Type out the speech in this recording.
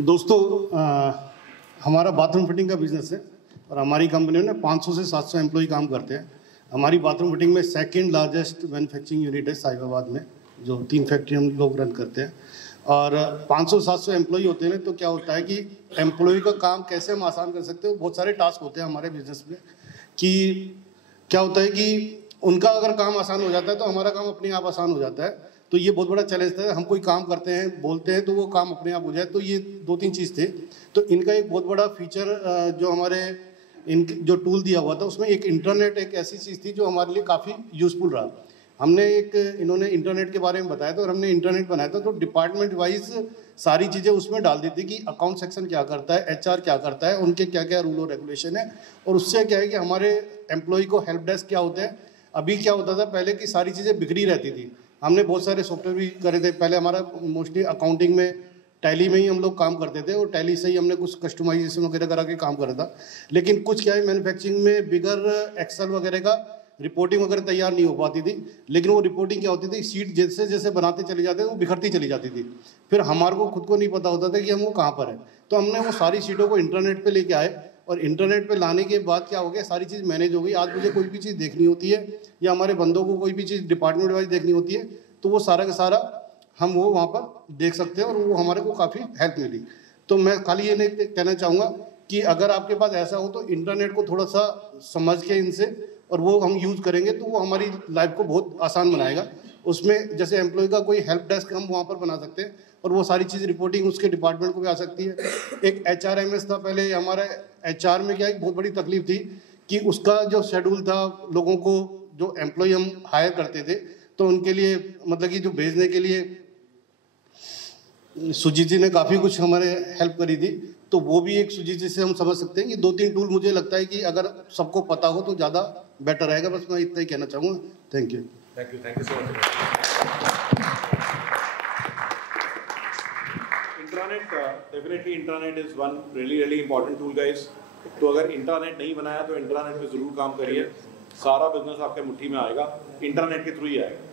दोस्तों हमारा bathroom fitting का बिजनेस है और हमारी कंपनी में 500 से 700 एम्प्लॉय काम करते हैं। हमारी बाथरूम फिटिंग में सेकंड लार्जेस्ट मैन्युफैक्चरिंग यूनिट है साहिबाबाद में, जो 3 फैक्ट्री हम लोग रन करते हैं। और 500-700 एम्प्लॉय होते हैं तो क्या होता है कि एम्प्लॉय का काम कैसे हम आसान कर सकते हैं। बहुत सारे टास्क होते हैं हमारे बिजनेस में कि क्या होता है कि उनका अगर काम आसान हो जाता है तो हमारा काम अपने आप आसान हो जाता है। तो ये बहुत बड़ा चैलेंज था। हम कोई काम करते हैं, बोलते हैं तो वो काम अपने आप हो जाए। तो ये 2-3 चीज़ थे। तो इनका एक बहुत बड़ा फीचर जो हमारे जो टूल दिया हुआ था उसमें एक इंटरनेट एक ऐसी चीज़ थी जो हमारे लिए काफ़ी यूज़फुल रहा। हमने इन्होंने इंटरनेट के बारे में बताया था और हमने इंटरनेट बनाया था। तो डिपार्टमेंट वाइज सारी चीज़ें उसमें डाल दी थी कि अकाउंट सेक्शन क्या करता है, HR क्या करता है, उनके क्या क्या रूल और रेगुलेशन है। और उससे क्या है कि हमारे एम्प्लॉय को हेल्प डेस्क क्या होते हैं। अभी क्या होता था पहले की सारी चीज़ें बिखरी रहती थी। हमने बहुत सारे सॉफ्टवेयर भी करे थे। पहले हमारा मोस्टली अकाउंटिंग में टैली में ही हम लोग काम करते थे और टैली से ही हमने कुछ कस्टमाइजेशन वगैरह करा के काम करा था। लेकिन कुछ क्या है मैन्युफैक्चरिंग में बिगर एक्सेल वगैरह का रिपोर्टिंग वगैरह तैयार नहीं हो पाती थी। लेकिन वो रिपोर्टिंग क्या होती थी, शीट जैसे जैसे बनाते चले जाते थे वो बिखरती चली जाती थी। फिर हमारे को खुद को नहीं पता होता था कि हम वो कहाँ पर है। तो हमने वो सारी शीटों को इंटरनेट पे लेके आए और इंटरनेट पे लाने के बाद क्या हो गया, सारी चीज़ मैनेज हो गई। आज मुझे कोई भी चीज़ देखनी होती है या हमारे बंदों को कोई भी चीज़ डिपार्टमेंट वाइज देखनी होती है तो वो सारा का सारा हम वो वहाँ पर देख सकते हैं और वो हमारे को काफ़ी हेल्प मिली। तो मैं खाली ये नहीं कहना चाहूँगा कि अगर आपके पास ऐसा हो तो इंटरनेट को थोड़ा सा समझ के इनसे और वो हम यूज़ करेंगे तो वो हमारी लाइफ को बहुत आसान बनाएगा। उसमें जैसे एम्प्लॉय का कोई हेल्प डेस्क हम वहाँ पर बना सकते हैं और वो सारी चीज़ रिपोर्टिंग उसके डिपार्टमेंट को भी आ सकती है। एक HRMS था पहले हमारा। HR में क्या एक बहुत बड़ी तकलीफ थी कि उसका जो शेड्यूल था, लोगों को जो एम्प्लॉय हम हायर करते थे तो उनके लिए मतलब कि जो भेजने के लिए सुजीत जी ने काफ़ी कुछ हमारे हेल्प करी थी। तो वो भी एक सुजीत जी से हम समझ सकते हैं कि 2-3 टूल मुझे लगता है कि अगर सबको पता हो तो ज़्यादा बेटर रहेगा। बस मैं इतना ही कहना चाहूँगा। Thank you so much. Intranet, definitely intranet is one really important tool guys. तो अगर इंट्रानेट नहीं बनाया तो इंट्रानेट पे ज़रूर काम करिए। सारा बिजनेस आपके मुट्ठी में आएगा, इंटरनेट के थ्रू ही आएगा।